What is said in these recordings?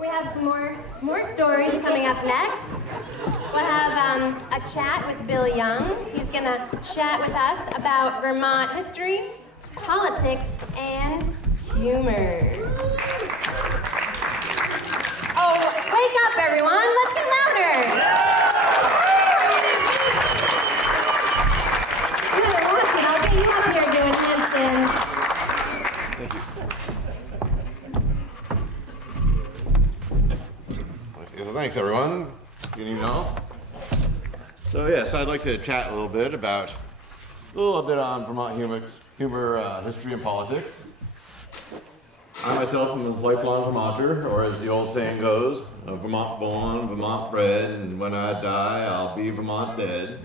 We have some more stories coming up next. We'll have a chat with Bill Young. He's gonna chat with us about Vermont history, politics, and humor. Oh, wake up, everyone! Let's get louder. You better watch it. I'll get you up here doing handstands. Thank you. Well, thanks, everyone. Good evening, all. So, yes, I'd like to chat a little bit on Vermont humor, history, and politics. I myself am a lifelong Vermonter, or as the old saying goes, a Vermont born, Vermont bred, and when I die, I'll be Vermont dead.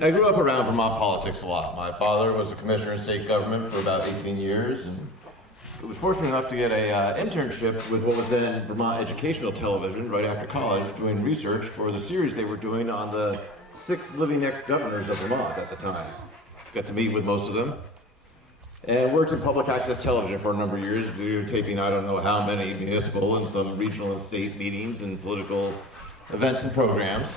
I grew up around Vermont politics a lot. My father was a commissioner in state government for about 18 years, and I was fortunate enough to get a internship with what was then Vermont Educational Television right after college, doing research for the series they were doing on the 6 living ex-governors of Vermont at the time. Got to meet with most of them, and worked in public access television for a number of years, videotaping I don't know how many municipal and some regional and state meetings and political events and programs.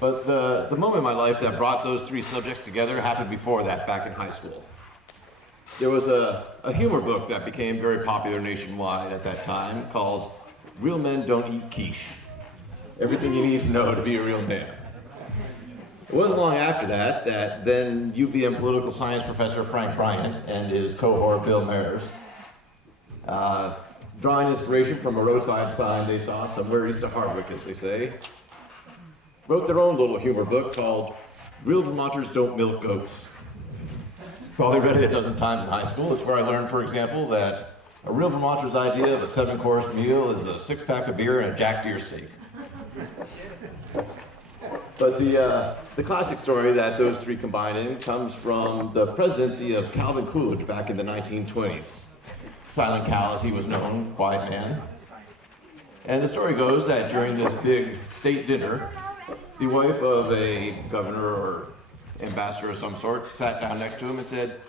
But the moment in my life that brought those 3 subjects together happened before that, back in high school. There was a humor book that became very popular nationwide at that time called Real Men Don't Eat Quiche. Everything you need to know to be a real man. It wasn't long after that then UVM political science professor Frank Bryant and his cohort Bill Mayers, drawing inspiration from a roadside sign they saw somewhere east of Hardwick, as they say, wrote their own little humor book called Real Vermonters Don't Milk Goats. Probably read it a dozen times in high school. It's where I learned, for example, that a real Vermonter's idea of a 7-course meal is a 6-pack of beer and a jack deer steak. But the classic story that those 3 combine in comes from the presidency of Calvin Coolidge back in the 1920s. Silent Cal, as he was known, quiet man. And the story goes that during this big state dinner, the wife of a governor or ambassador of some sort sat down next to him and said,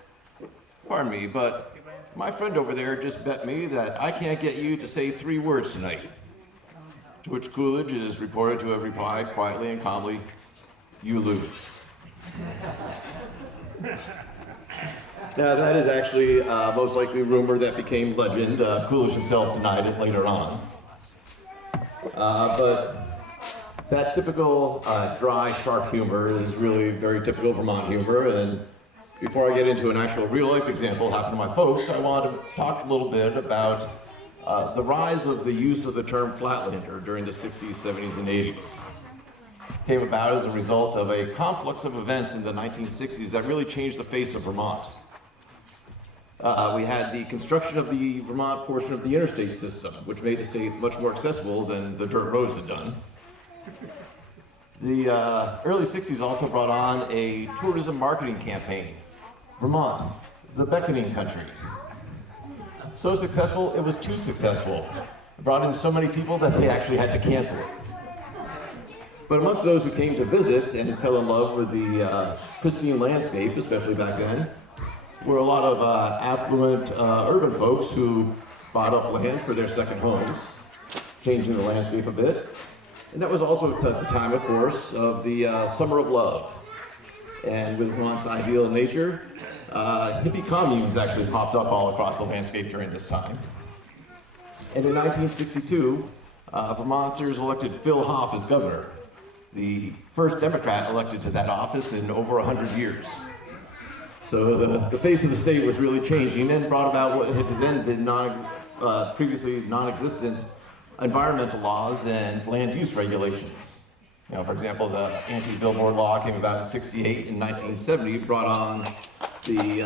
"Pardon me, but my friend over there just bet me that I can't get you to say 3 words tonight." To which Coolidge is reported to have replied quietly and calmly, "You lose." Now that is actually most likely a rumor that became legend. Coolidge himself denied it later on. But that typical dry, sharp humor is really very typical Vermont humor. And before I get into an actual real-life example happened to my folks, I want to talk a little bit about the rise of the use of the term flatlander during the 60s, 70s, and 80s. Came about as a result of a conflux of events in the 1960s that really changed the face of Vermont. We had the construction of the Vermont portion of the interstate system, which made the state much more accessible than the dirt roads had done. The early 60s also brought on a tourism marketing campaign. Vermont, the beckoning country. So successful, it was too successful. It brought in so many people that they actually had to cancel it. But amongst those who came to visit and fell in love with the pristine landscape, especially back then, were a lot of affluent urban folks who bought up land for their second homes, changing the landscape a bit. And that was also at the time, of course, of the Summer of Love. And with Vermont's ideal nature, hippie communes actually popped up all across the landscape during this time. And in 1962, Vermonters elected Phil Hoff as governor, the first Democrat elected to that office in over 100 years. So the face of the state was really changing and brought about what had then been previously non-existent environmental laws and land use regulations. You know, for example, the anti-billboard law came about in '68. In 1970, brought on the,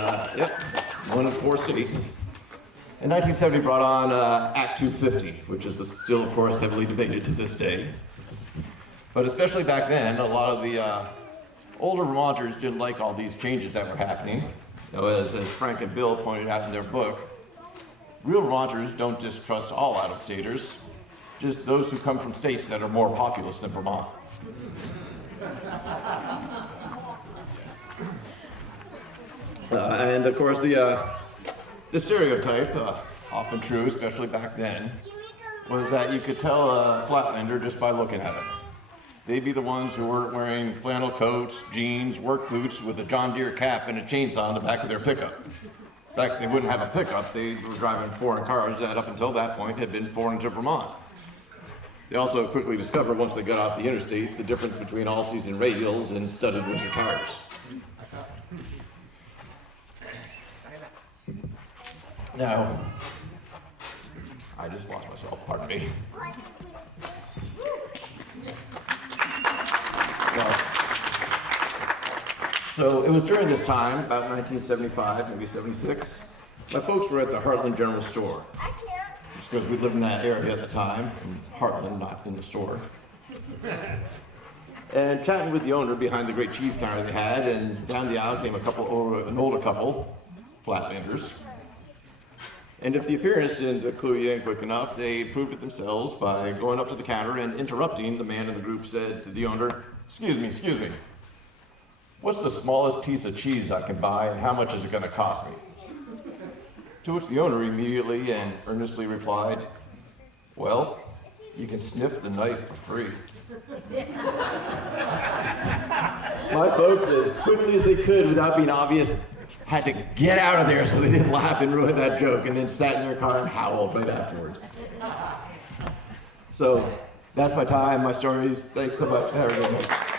one of 4 cities. In 1970, brought on Act 250, which is still, of course, heavily debated to this day. But especially back then, a lot of the older Vermonters didn't like all these changes that were happening. You know, as Frank and Bill pointed out in their book, real Vermonters don't distrust all out-of-staters, just those who come from states that are more populous than Vermont. And of course, the stereotype often true, especially back then, was that you could tell a Flatlander just by looking at them. They'd be the ones who weren't wearing flannel coats, jeans, work boots with a John Deere cap and a chainsaw in the back of their pickup. In fact, they wouldn't have a pickup. They were driving foreign cars that up until that point had been foreign to Vermont. They also quickly discovered, once they got off the interstate, the difference between all-season radials and studded winter tires. Now, I just lost myself, pardon me. So it was during this time, about 1975, maybe 76, my folks were at the Heartland General Store. Just because we lived in that area at the time, in Heartland, not in the store. And chatting with the owner behind the great cheese counter they had, and down the aisle came an older couple, Flatlanders. And if the appearance didn't clue you in quick enough, they proved it themselves by going up to the counter and interrupting. The man in the group said to the owner, excuse me, what's the smallest piece of cheese I can buy and how much is it going to cost me? To which the owner immediately and earnestly replied, well, you can sniff the knife for free. My folks, as quickly as they could without being obvious, had to get out of there so they didn't laugh and ruin that joke, and then sat in their car and howled right afterwards. So that's my time, my stories. Thanks so much. Have a good night.